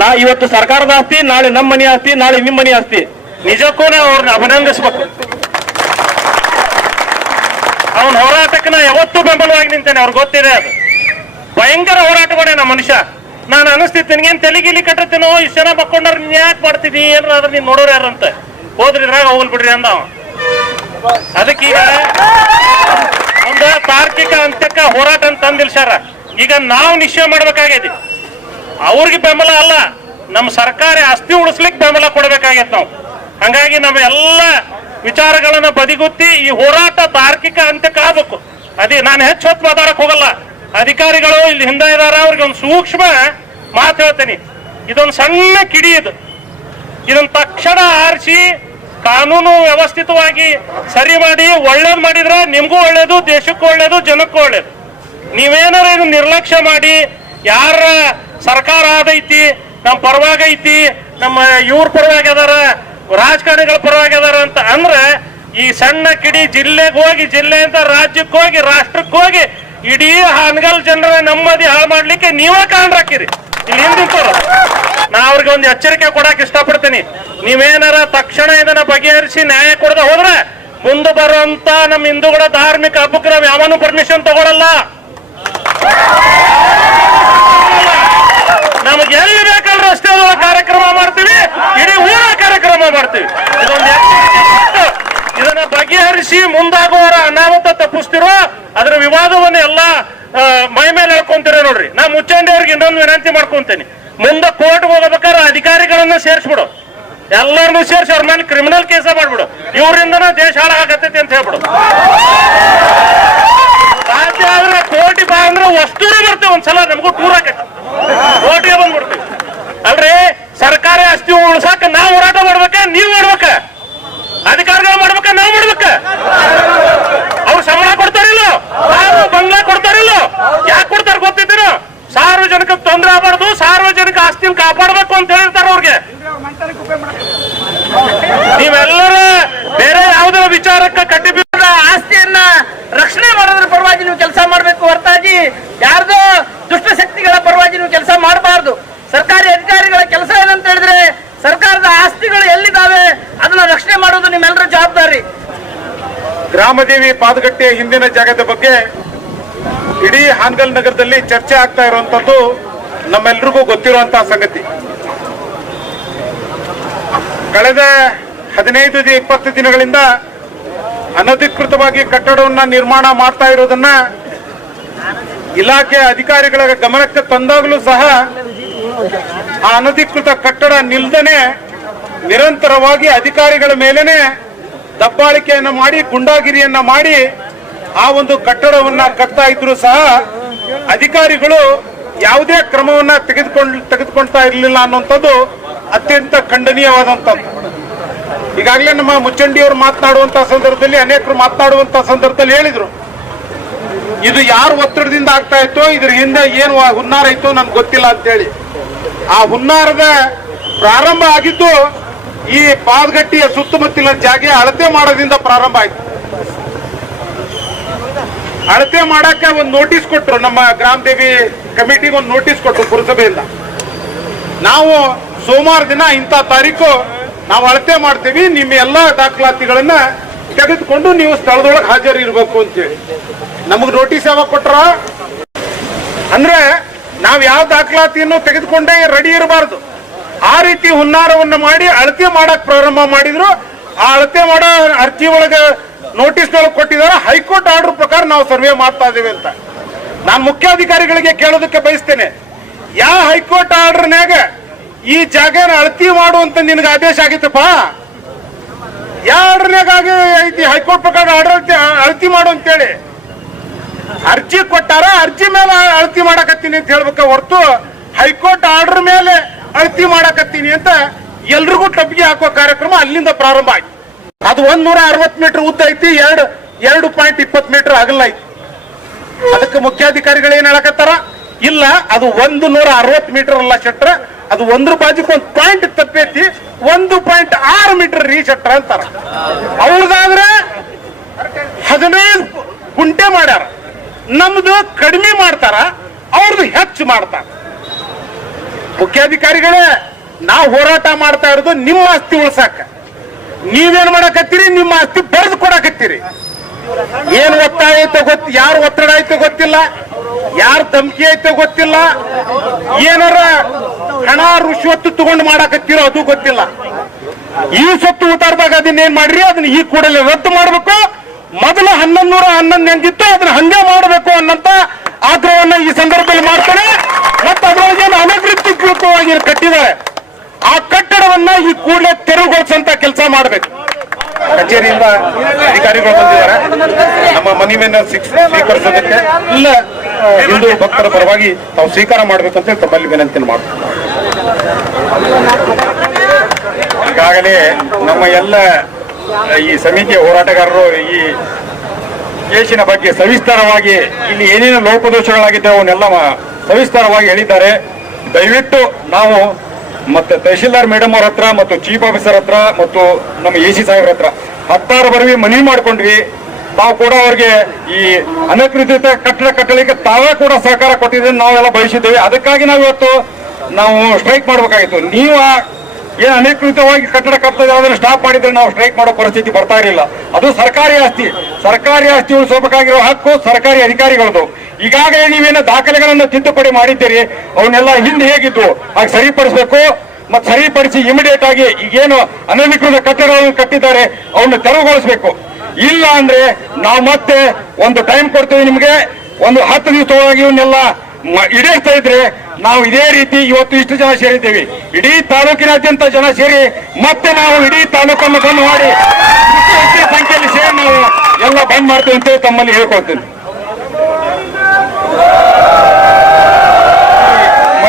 ನಾ ಇವತ್ತು ಸರ್ಕಾರದ ಆಸ್ತಿ, ನಾಳೆ ನಮ್ಮ ಮನೆ ಆಸ್ತಿ, ನಾಳೆ ನಿಮ್ಮ ಮನೆ ಆಸ್ತಿ. ನಿಜಕ್ಕೂ ಅವ್ರನ್ನ ಅಭಿನಂದಿಸ್ಬೇಕು. ಅವನ ಹೋರಾಟಕ್ಕೆ ನಾ ಯಾವತ್ತೂ ಬೆಂಬಲವಾಗಿ ನಿಂತೇನೆ, ಅವ್ರಿಗೆ ಗೊತ್ತಿದೆ ಅದು. ಭಯಂಕರ ಹೋರಾಟಗಳೇ ನಮ್ಮ ಮನುಷ್ಯ. ನಾನು ಅನಿಸ್ತಿತ್ತು ನಿನ್ಗೇನು ತೆಲಿಗಿಲಿ ಕಟ್ಟತ್ತೇನೋ ಇಷ್ಟು ಜನ ಮಕ್ಕೊಂಡ್ರ ನೀನ್ ಯಾಕೆ ಮಾಡ್ತಿದ್ದಿ ಏನಾರ ಅದ್ರ ನೀನ್ ನೋಡೋರು ಯಾರಂತ ಹೋದ್ರಿದ್ರಾಗ ಹೋಗಲ್ ಬಿಡ್ರಿ ಅಂದ ಅದಕ್ಕೀಗ ಒಂದು ತಾರ್ಕಿಕ ಹಂತಕ್ಕ ಹೋರಾಟ ಅಂತ ಸರ್ ಈಗ ನಾವು ನಿಶ್ಚಯ ಮಾಡ್ಬೇಕಾಗೈತಿ. ಅವ್ರಿಗೆ ಬೆಂಬಲ ಅಲ್ಲ ನಮ್ಮ ಸರ್ಕಾರ ಆಸ್ತಿ ಉಳಿಸ್ಲಿಕ್ಕೆ ಬೆಂಬಲ ಕೊಡ್ಬೇಕಾಗೈತೆ ನಾವು. ಹಂಗಾಗಿ ನಮ್ಮ ಎಲ್ಲ ವಿಚಾರಗಳನ್ನ ಬದಿಗುತ್ತಿ ಈ ಹೋರಾಟ ತಾರ್ಕಿಕ ಹಂತಕ್ಕೆ ಆಗ್ಬೇಕು. ಅದೇ ನಾನು ಹೆಚ್ಚು ಹೊತ್ತು ಮಾತಾಡಕ್ ಹೋಗಲ್ಲ. ಅಧಿಕಾರಿಗಳು ಇಲ್ಲಿ ಹಿಂದೆ ಇದಾರ, ಅವ್ರಿಗೆ ಒಂದು ಸೂಕ್ಷ್ಮ ಮಾತು ಹೇಳ್ತೇನೆ. ಇದೊಂದು ಸಣ್ಣ ಕಿಡಿ ಇದು. ಇದನ್ನ ತಕ್ಷಣ ಆರಿಸಿ ಕಾನೂನು ವ್ಯವಸ್ಥಿತವಾಗಿ ಸರಿ ಮಾಡಿ ಒಳ್ಳೇದು ಮಾಡಿದ್ರೆ ನಿಮ್ಗೂ ಒಳ್ಳೇದು, ದೇಶಕ್ಕೂ ಒಳ್ಳೇದು, ಜನಕ್ಕೂ ಒಳ್ಳೇದು. ನೀವೇನಾರ ಇದು ನಿರ್ಲಕ್ಷ್ಯ ಮಾಡಿ, ಯಾರ ಸರ್ಕಾರ ಆದೈತಿ ನಮ್ಮ ಪರವಾಗಿ ಐತಿ ನಮ್ಮ ಇವ್ರ ಪರವಾಗಿ ಅದಾರ, ರಾಜಕಾರಣಿಗಳ ಪರವಾಗಿ ಅದಾರ ಅಂತ ಅಂದ್ರೆ, ಈ ಸಣ್ಣ ಕಿಡಿ ಜಿಲ್ಲೆಗೆ ಹೋಗಿ ಜಿಲ್ಲೆಯಿಂದ ರಾಜ್ಯಕ್ಕೆ ಹೋಗಿ, ರಾಷ್ಟ್ರಕ್ಕೆ ಹೋಗಿ, ಇಡೀ ಹಾನಗಲ್ ಜನರ ನಮ್ಮದಿ ಹಾಳು ಮಾಡ್ಲಿಕ್ಕೆ ನೀವೇ ಕಾರಣರಾಕಿರಿ ಇಲ್ಲಿ ಹಿಂದಿರ್ತಾರ ನಾ ಅವ್ರಿಗೆ ಒಂದು ಎಚ್ಚರಿಕೆ ಕೊಡಕ್ ಇಷ್ಟಪಡ್ತೀನಿ. ನೀವೇನಾರ ತಕ್ಷಣ ಇದನ್ನ ಬಗೆಹರಿಸಿ ನ್ಯಾಯ ಕೊಡದ ಹೋದ್ರೆ ಮುಂದೆ ಬರುವಂತ ನಮ್ಮ ಹಿಂದೂಗಳ ಧಾರ್ಮಿಕ ಹಬ್ಬಕ್ಕೆ ನಾವು ಯಾವನು ಪರ್ಮಿಷನ್ ತಗೊಳಲ್ಲ. ನಮ್ಗೆ ಎಲ್ಲಿ ಬೇಕಲ್ರ ಅಷ್ಟೇ ಕಾರ್ಯಕ್ರಮ ಮಾಡ್ತೀವಿ. ಇಡೀ ಊರ ಕಾರ್ಯಕ್ರಮ ಮಾಡ್ತೀವಿ. ಇದೊಂದು ಇದನ್ನ ಬಗೆಹರಿಸಿ ಮುಂದಾಗುವವರ ಅನಾಹುತ ತಪ್ಪಿಸ್ತಿರೋ ಅದರ ವಿವಾದವನ್ನು ಎಲ್ಲ ಮೈ ಮೇಲೆ ಹೇಳ್ಕೊಂತೀರ ನೋಡ್ರಿ. ನಾ ಮುಚ್ಚಂಡಿಯವ್ರಿಗೆ ಇನ್ನೊಂದು ವಿನಂತಿ ಮಾಡ್ಕೊಂತೀನಿ. ಮುಂದೆ ಕೋರ್ಟ್ ಹೋಗ್ಬೇಕಾದ್ರೆ ಅಧಿಕಾರಿಗಳನ್ನ ಸೇರಿಸ್ಬಿಡು. ಎಲ್ಲರನ್ನು ಸೇರಿಸಿ ಅವ್ರ ಮೇಲೆ ಕ್ರಿಮಿನಲ್ ಕೇಸ ಮಾಡ್ಬಿಡು. ಇವರಿಂದನ ದೇಶ ಹಾಳಾಗತ್ತೈತಿ ಅಂತ ಹೇಳ್ಬಿಡು. ಸಾಧ್ಯ ಆದ್ರೆ ಕೋಟಿ ಬಾ ಅಂದ್ರೆ ವಸ್ತುನೇ ಬರ್ತೇವೆ ಒಂದ್ಸಲ, ನಮಗೂ ಟೂರ್ ಆಗತ್ತೆ. ಕೋಟಿಗೆ ಬಂದ್ಬಿಡ್ತೀವಿ. ಅಲ್ರಿ, ಸರ್ಕಾರಿ ಆಸ್ತಿ ಉಳ್ಸಾಕ ನಾವ್ ಹೋರಾಟ ಮಾಡ್ಬೇಕ, ನೀವ್ ಮಾಡ್ಬೇಕ? ಅಧಿಕಾರಿಗಳು ಮಾಡ್ಬೇಕ, ನಾವ್ ಮಾಡ್ಬೇಕ? ಅವ್ರು ಸಂಬಳ ಕೊಡ್ತಾರಿಲ್ಲ. ನಾವು ಯಾಕೆ ಕೊಡ್ತಾರೆ ಗೊತ್ತಿದ್ದೀರ? ಸಾರ್ವಜನಿಕ ತೊಂದರೆ ಆಗಬಾರ್ದು, ಸಾರ್ವಜನಿಕ ಆಸ್ತಿನ ಕಾಪಾಡಬೇಕು ಅಂತ ಹೇಳಿರ್ತಾರ ಅವ್ರಿಗೆ. ನೀವೆಲ್ಲರೂ ಬೇರೆ ಯಾವುದೇ ವಿಚಾರಕ್ಕೆ ಕಟ್ಟಿ ಆಸ್ತಿಯನ್ನ ರಕ್ಷಣೆ ಮಾಡೋದ್ರ ಪರವಾಗಿ ನೀವು ಕೆಲಸ ಮಾಡಬೇಕು ಹೊರತಾಗಿ ಯಾರ್ದೋ ದುಷ್ಟಶಕ್ತಿಗಳ ಪರವಾಗಿ ನೀವು ಕೆಲಸ ಮಾಡಬಾರ್ದು. ಸರ್ಕಾರಿ ಅಧಿಕಾರಿಗಳ ಕೆಲಸ ಏನಂತ ಹೇಳಿದ್ರೆ ಸರ್ಕಾರದ ಆಸ್ತಿಗಳು ಎಲ್ಲಿದ್ದಾವೆ ಅದನ್ನ ರಕ್ಷಣೆ ಮಾಡೋದು ನಿಮ್ಮೆಲ್ಲರ ಜವಾಬ್ದಾರಿ. ಗ್ರಾಮದೇವಿ ಪಾದಗಟ್ಟೆ ಹಿಂದಿನ ಜಾಗದ ಬಗ್ಗೆ ಇಡೀ ಹಾನಗಲ್ ನಗರದಲ್ಲಿ ಚರ್ಚೆ ಆಗ್ತಾ ಇರುವಂತದ್ದು ನಮ್ಮೆಲ್ರಿಗೂ ಗೊತ್ತಿರುವಂತಹ ಸಂಗತಿ. ಕಳೆದ ಹದಿನೈದು ಇಪ್ಪತ್ತು ದಿನಗಳಿಂದ ಅನಧಿಕೃತವಾಗಿ ಕಟ್ಟಡವನ್ನ ನಿರ್ಮಾಣ ಮಾಡ್ತಾ ಇರೋದನ್ನ ಇಲಾಖೆ ಅಧಿಕಾರಿಗಳ ಗಮನಕ್ಕೆ ತಂದಾಗಲೂ ಸಹ ಆ ಅನಧಿಕೃತ ಕಟ್ಟಡ ನಿಲ್ದನೆ ನಿರಂತರವಾಗಿ ಅಧಿಕಾರಿಗಳ ಮೇಲೇನೆ ದಬ್ಬಾಳಿಕೆಯನ್ನ ಮಾಡಿ, ಗುಂಡಾಗಿರಿಯನ್ನ ಮಾಡಿ ಆ ಒಂದು ಕಟ್ಟಡವನ್ನ ಕಟ್ತಾ ಇದ್ರು ಸಹ ಅಧಿಕಾರಿಗಳು ಯಾವುದೇ ಕ್ರಮವನ್ನ ತೆಗೆದುಕೊಂಡು ತೆಗೆದುಕೊಳ್ತಾ ಇರಲಿಲ್ಲ ಅನ್ನುವಂಥದ್ದು ಅತ್ಯಂತ ಖಂಡನೀಯವಾದಂಥದ್ದು. ಈಗಾಗಲೇ ನಮ್ಮ ಮುಚ್ಚಂಡಿಯವರು ಮಾತನಾಡುವಂತ ಸಂದರ್ಭದಲ್ಲಿ, ಅನೇಕರು ಮಾತನಾಡುವಂತ ಸಂದರ್ಭದಲ್ಲಿ ಹೇಳಿದ್ರು. ಇದು ಯಾರು ಒತ್ತಡದಿಂದ ಆಗ್ತಾ ಇತ್ತೋ, ಇದ್ರ ಹಿಂದೆ ಏನು ಹುನ್ನಾರ ಇತ್ತು ನನ್ಗೆ ಗೊತ್ತಿಲ್ಲ ಅಂತೇಳಿ. ಆ ಹುನ್ನಾರದ ಪ್ರಾರಂಭ ಆಗಿದ್ದು ಈ ಪಾದಗಟ್ಟಿಯ ಸುತ್ತಮುತ್ತಲಿನ ಜಾಗ ಅಳತೆ ಮಾಡೋದ್ರಿಂದ ಪ್ರಾರಂಭ ಆಯ್ತು. ಅಳತೆ ಮಾಡಕ್ಕೆ ಒಂದು ನೋಟಿಸ್ ಕೊಟ್ರು, ನಮ್ಮ ಗ್ರಾಮ ದೇವಿ ಕಮಿಟಿಗೆ ಒಂದು ನೋಟಿಸ್ ಕೊಟ್ರು ಪುರಸಭೆಯಿಂದ. ನಾವು ಸೋಮವಾರ ದಿನ ಇಂಥ ತಾರೀಕು ನಾವು ಅಳತೆ ಮಾಡ್ತೀವಿ, ನಿಮ್ಮ ಎಲ್ಲ ದಾಖಲಾತಿಗಳನ್ನ ತೆಗೆದುಕೊಂಡು ನೀವು ಸ್ಥಳದೊಳಗೆ ಹಾಜರಿರ್ಬೇಕು ಅಂತೇಳಿ. ನಮಗೆ ನೋಟಿಸ್ ಯಾವಾಗ ಕೊಟ್ರ? ಅಂದ್ರೆ ನಾವು ಯಾವ ದಾಖಲಾತಿಯನ್ನು ತೆಗೆದುಕೊಂಡೇ ರೆಡಿ ಇರಬಾರ್ದು. ಆ ರೀತಿ ಹುನ್ನಾರವನ್ನು ಮಾಡಿ ಅಳತೆ ಮಾಡಕ್ ಪ್ರಾರಂಭ ಮಾಡಿದ್ರು. ಆ ಅಳತೆ ಮಾಡೋ ಅರ್ಜಿ ಒಳಗೆ ನೋಟಿಸ್ ಕೊಟ್ಟಿದ್ದಾರೆ, ಹೈಕೋರ್ಟ್ ಆರ್ಡರ್ ಪ್ರಕಾರ ನಾವು ಸರ್ವೆ ಮಾಡ್ತಾ ಇದ್ದೇವೆ ಅಂತ. ನಾನು ಮುಖ್ಯಾಧಿಕಾರಿಗಳಿಗೆ ಕೇಳೋದಕ್ಕೆ ಬಯಸ್ತೇನೆ. ಯಾವ ಹೈಕೋರ್ಟ್ ಆರ್ಡರ್ನಾಗ ಈ ಜಾಗನ ಅಳತಿ ಮಾಡುವಂತ ನಿನಗೆ ಆದೇಶ ಆಗಿತ್ತಪ್ಪ? ಯಾವ ಆರ್ಡರ್ನ್ಯಾಗ ಆಗಿ ಐತಿ? ಹೈಕೋರ್ಟ್ ಪ್ರಕಾರ ಆರ್ಡರ್ ಅಳತಿ ಮಾಡು ಅಂತೇಳಿ. ಅರ್ಜಿ ಕೊಟ್ಟಾರ ಅರ್ಜಿ ಮೇಲೆ ಅಳತಿ ಮಾಡಕತ್ತೀನಿ ಅಂತ ಹೇಳ್ಬೇಕ ಹೊರತು ಹೈಕೋರ್ಟ್ ಆರ್ಡರ್ ಮೇಲೆ ಅಳತಿ ಮಾಡಕತ್ತೀನಿ ಅಂತ ಎಲ್ರಿಗೂ ಟಬ್ಬಿಗೆ ಹಾಕುವ ಕಾರ್ಯಕ್ರಮ ಅಲ್ಲಿಂದ ಪ್ರಾರಂಭ ಆಯ್ತು. ಅದು ಒಂದ್ ನೂರ ಅರವತ್ ಮೀಟರ್ ಉದ್ದ ಐತಿ, ಎರಡು ಎರಡು ಪಾಯಿಂಟ್ ಇಪ್ಪತ್ ಮೀಟರ್ ಆಗಲ್ಲ ಐತಿ. ಅದಕ್ಕೆ ಮುಖ್ಯಾಧಿಕಾರಿಗಳು ಏನ್ ಹೇಳಕತ್ತಾರ? ಇಲ್ಲ, ಅದು ಒಂದು ನೂರ ಅರವತ್ ಮೀಟರ್ ಅಲ್ಲ ಶೆಟ್ರ, ಅದು ಒಂದ್ರ ಬಾಜುಕ್ ಪಾಯಿಂಟ್ ತಪ್ಪೈತಿ, ಒಂದು ಪಾಯಿಂಟ್ ಆರು ಮೀಟರ್ ರೀ ಶೆಟ್ರ ಅಂತಾರ. ಅವ್ರದಾದ್ರೆ ಹದಿನೈದು ಗುಂಟೆ ಮಾಡ್ಯಾರ. ನಮ್ದು ಕಡಿಮೆ ಮಾಡ್ತಾರ ಅವ್ರದ್ದು ಹೆಚ್ಚು ಮಾಡ್ತಾರ. ಮುಖ್ಯಾಧಿಕಾರಿಗಳೇ, ನಾವು ಹೋರಾಟ ಮಾಡ್ತಾ ಇರೋದು ನಿಮ್ಮ ಆಸ್ತಿ ಉಳ್ಸಾಕ. ನೀವೇನ್ ಮಾಡಕತ್ತೀರಿ? ನಿಮ್ಮ ಆಸ್ತಿ ಬರೆದು ಕೊಡಕತ್ತೀರಿ. ಏನ್ ಒತ್ತಾಯ ಐತೋ ಗೊತ್ತ ಯಾರು ಒತ್ತಡ ಐತೋ ಗೊತ್ತಿಲ್ಲ. ಯಾರು ಧಮಕಿ ಐತೋ ಗೊತ್ತಿಲ್ಲ. ಏನಾರ ಹಣ ರುಶ್ವತ್ತು ತಗೊಂಡು ಮಾಡಕತ್ತೀರೋ ಅದು ಗೊತ್ತಿಲ್ಲ. ಈ ಸೊತ್ತು ಅದನ್ನ ಅದನ್ನೇನ್ ಮಾಡ್ರಿ? ಅದನ್ನ ಈ ಕೂಡಲೇ ರದ್ದು ಮಾಡಬೇಕು. ಮೊದಲು ಹನ್ನೊಂದು ನೂರ ಹನ್ನೊಂದು ಹೆಂಗಿತ್ತು ಅದನ್ನ ಹಂಗೆ ಮಾಡಬೇಕು ಅನ್ನಂತ ಆಗ್ರಹವನ್ನ ಈ ಸಂದರ್ಭದಲ್ಲಿ ಮಾಡ್ತಾರೆ. ಮತ್ತೆ ಅದರೊಳಗೆ ಏನು ಅನಧಿಕೃತವಾಗಿ ಕಟ್ಟಿದ್ದಾರೆ. ಆ ಕಟ್ಟಡವನ್ನ ಈ ಕೂಡಲೇ ತೆರವುಗೊಳಿಸಂತ ಕೆಲಸ ಮಾಡಬೇಕು. ಕಚೇರಿಯಿಂದ ಅಧಿಕಾರಿಗಳು ಬಂದಿದ್ದಾರೆ. ನಮ್ಮ ಮನಿ ಮೇಲೆ ಸ್ವೀಕರಿಸೋದಕ್ಕೆ ಇಲ್ಲ, ಹಿಂದೂ ಭಕ್ತರ ಪರವಾಗಿ ತಾವು ಸ್ವೀಕಾರ ಮಾಡಬೇಕಂತ ತಮ್ಮಲ್ಲಿ ವಿನಂತಿ ಮಾಡ್ತೀವಿ. ಈಗಾಗಲೇ ನಮ್ಮ ಎಲ್ಲ, ಈ ಸಮಿತಿಯ ಹೋರಾಟಗಾರರು ಈ ಕೇಸಿನ ಬಗ್ಗೆ ಸವಿಸ್ತಾರವಾಗಿ, ಇಲ್ಲಿ ಏನೇನು ಲೋಪದೋಷಗಳಾಗಿದ್ದಾವೆ ಅವನ್ನೆಲ್ಲ ಸವಿಸ್ತಾರವಾಗಿ ಹೇಳಿದ್ದಾರೆ. ದಯವಿಟ್ಟು ನಾವು ಮತ್ತೆ ತಹಶೀಲ್ದಾರ್ ಮೇಡಮ್ ಅವ್ರ ಹತ್ರ ಮತ್ತು ಚೀಫ್ ಆಫೀಸರ್ ಹತ್ರ ಮತ್ತು ನಮ್ಮ ಎ ಸಿ ಸಾಹೇಬ್ರ ಹತ್ರ ಹತ್ತಾರು ಬರವಿ ಮನವಿ ಮಾಡ್ಕೊಂಡ್ವಿ. ತಾವು ಕೂಡ ಅವ್ರಿಗೆ ಈ ಅನಧಿಕೃತ ಕಟ್ಟಡ ಕಟ್ಟಲಿಕ್ಕೆ ತಾವೇ ಕೂಡ ಸಹಕಾರ ಕೊಟ್ಟಿದ್ದೇವೆ ನಾವೆಲ್ಲ ಬಯಸಿದ್ದೇವೆ. ಅದಕ್ಕಾಗಿ ನಾವು ಇವತ್ತು ನಾವು ಸ್ಟ್ರೈಕ್ ಮಾಡಬೇಕಾಗಿತ್ತು. ನೀವು ಏನ್ ಅನಧಿಕೃತವಾಗಿ ಕಟ್ಟಡ ಕಟ್ತದೆ ಅದನ್ನು ಸ್ಟಾಪ್ ಮಾಡಿದ್ರೆ ನಾವು ಸ್ಟ್ರೈಕ್ ಮಾಡೋ ಪರಿಸ್ಥಿತಿ ಬರ್ತಾ ಇರಲಿಲ್ಲ. ಅದು ಸರ್ಕಾರಿ ಆಸ್ತಿ. ಸರ್ಕಾರಿ ಆಸ್ತಿ ಉಳಿಸಬೇಕಾಗಿರೋ ಹಕ್ಕು ಸರ್ಕಾರಿ ಅಧಿಕಾರಿಗಳದು ಈಗಾಗಲೇ ನೀವೇನು ದಾಖಲೆಗಳನ್ನು ತಿದ್ದುಪಡಿ ಮಾಡಿದ್ದೀರಿ, ಅವನ್ನೆಲ್ಲ ಹಿಂದೆ ಹೇಗಿದ್ದು ಹಾಗೆ ಸರಿಪಡಿಸಬೇಕು? ಮತ್ತೆ ಸರಿಪಡಿಸಿ ಇಮಿಡಿಯೇಟ್ ಆಗಿ ಈಗೇನು ಅನಧಿಕೃತ ಕಟ್ಟಡಗಳನ್ನು ಕಟ್ಟಿದ್ದಾರೆ ಅವನ್ನ ತೆರವುಗೊಳಿಸಬೇಕು. ಇಲ್ಲ ಅಂದ್ರೆ ನಾವು ಮತ್ತೆ ಒಂದು ಟೈಮ್ ಕೊಡ್ತೀವಿ ನಿಮ್ಗೆ, ಒಂದು ಹತ್ತು ದಿವಸದೊಳಗೆ ಇವನ್ನೆಲ್ಲ ಈಡೇರ್ತಾ ಇದ್ರೆ ನಾವು ಇದೇ ರೀತಿ ಇವತ್ತು ಇಷ್ಟು ಜನ ಸೇರಿದ್ದೇವೆ. ಇಡೀ ತಾಲೂಕಿನಾದ್ಯಂತ ಜನ ಸೇರಿ ಮತ್ತೆ ನಾವು ಇಡೀ ತಾಲೂಕನ್ನು ಬಂದ್ ಮಾಡಿ ಸಂಖ್ಯೆಯಲ್ಲಿ ಸೇರಿ ನಾವು ಎಲ್ಲ ಬಂದ್ ಮಾಡ್ತೀವಿ ಅಂತ ತಮ್ಮಲ್ಲಿ ಹೇಳ್ಕೊಳ್ತೀನಿ.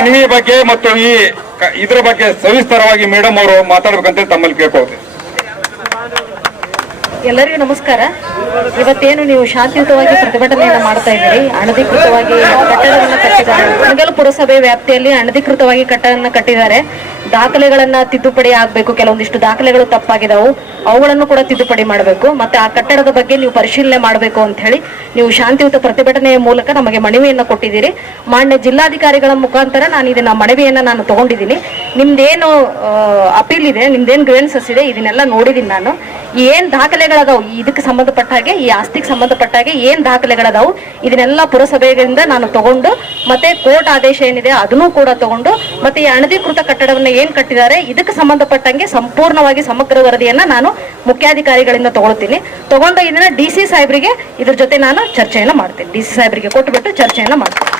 ಮನವಿ ಬಗ್ಗೆ ಮತ್ತು ಈ ಇದ್ರ ಬಗ್ಗೆ ಸವಿಸ್ತಾರವಾಗಿ ಮೇಡಮ್ ಅವರು ಮಾತಾಡ್ಬೇಕಂತ ತಮ್ಮಲ್ಲಿ ಕೇಳ್ಕೊಳ್ತೀನಿ. ಎಲ್ಲರಿಗೂ ನಮಸ್ಕಾರ. ಇವತ್ತೇನು ನೀವು ಶಾಂತಿಯುತವಾಗಿ ಪ್ರತಿಭಟನೆಯನ್ನು ಮಾಡ್ತಾ ಇದ್ದೀರಿ? ಅನಧಿಕೃತವಾಗಿ ಕಟ್ಟಡವನ್ನು ಕಟ್ಟಿದ್ದಾರೆ. ಕುಣಗಲ್ ಪುರಸಭೆ ವ್ಯಾಪ್ತಿಯಲ್ಲಿ ಅನಧಿಕೃತವಾಗಿ ಕಟ್ಟಡವನ್ನು ಕಟ್ಟಿದ್ದಾರೆ. ದಾಖಲೆಗಳನ್ನ ತಿದ್ದುಪಡಿ ಆಗ್ಬೇಕು. ಕೆಲವೊಂದಿಷ್ಟು ದಾಖಲೆಗಳು ತಪ್ಪಾಗಿದಾವು. ಅವುಗಳನ್ನು ಕೂಡ ತಿದ್ದುಪಡಿ ಮಾಡಬೇಕು. ಮತ್ತೆ ಆ ಕಟ್ಟಡದ ಬಗ್ಗೆ ನೀವು ಪರಿಶೀಲನೆ ಮಾಡಬೇಕು ಅಂತ ಹೇಳಿ ನೀವು ಶಾಂತಿಯುತ ಪ್ರತಿಭಟನೆಯ ಮೂಲಕ ನಮಗೆ ಮನವಿಯನ್ನು ಕೊಟ್ಟಿದ್ದೀರಿ. ಮಾನ್ಯ ಜಿಲ್ಲಾಧಿಕಾರಿಗಳ ಮುಖಾಂತರ ನಾನು ಇದನ್ನ ಮನವಿಯನ್ನ ನಾನು ತಗೊಂಡಿದ್ದೀನಿ. ನಿಮ್ದೇನು ಅಪೀಲ್ ಇದೆ, ನಿಮ್ದೇನು ಗ್ರೀವೆನ್ಸಸ್ ಇದೆ, ಇದನ್ನೆಲ್ಲ ನೋಡಿದೀನಿ ನಾನು. ಏನ್ ದಾಖಲೆಗಳದಾವು ಇದಕ್ಕೆ ಸಂಬಂಧಪಟ್ಟ ಹಾಗೆ, ಈ ಆಸ್ತಿಗೆ ಸಂಬಂಧಪಟ್ಟ ಹಾಗೆ ಏನ್ ದಾಖಲೆಗಳದಾವು ಇದನ್ನೆಲ್ಲ ಪುರಸಭೆಗಳಿಂದ ನಾನು ತಗೊಂಡು, ಮತ್ತೆ ಕೋರ್ಟ್ ಆದೇಶ ಏನಿದೆ ಅದನ್ನು ಕೂಡ ತಗೊಂಡು, ಮತ್ತೆ ಈ ಅನಧಿಕೃತ ಕಟ್ಟಡವನ್ನ ಏನ್ ಕಟ್ಟಿದ್ದಾರೆ ಇದಕ್ಕೆ ಸಂಬಂಧಪಟ್ಟಂಗೆ ಸಂಪೂರ್ಣವಾಗಿ ಸಮಗ್ರ ವರದಿಯನ್ನ ನಾನು ಮುಖ್ಯಾಧಿಕಾರಿಗಳಿಂದ ತಗೊಳ್ತೀನಿ. ತಗೊಂಡು ಇದನ್ನ ಡಿ ಸಿ ಸಾಹೇಬ್ರಿಗೆ ಇದ್ರ ಜೊತೆ ನಾನು ಚರ್ಚೆಯನ್ನ ಮಾಡ್ತೀನಿ. ಡಿ ಸಿ ಸಾಹೇಬರಿಗೆ ಕೊಟ್ಟುಬಿಟ್ಟು ಚರ್ಚೆಯನ್ನ ಮಾಡ್ತೀನಿ.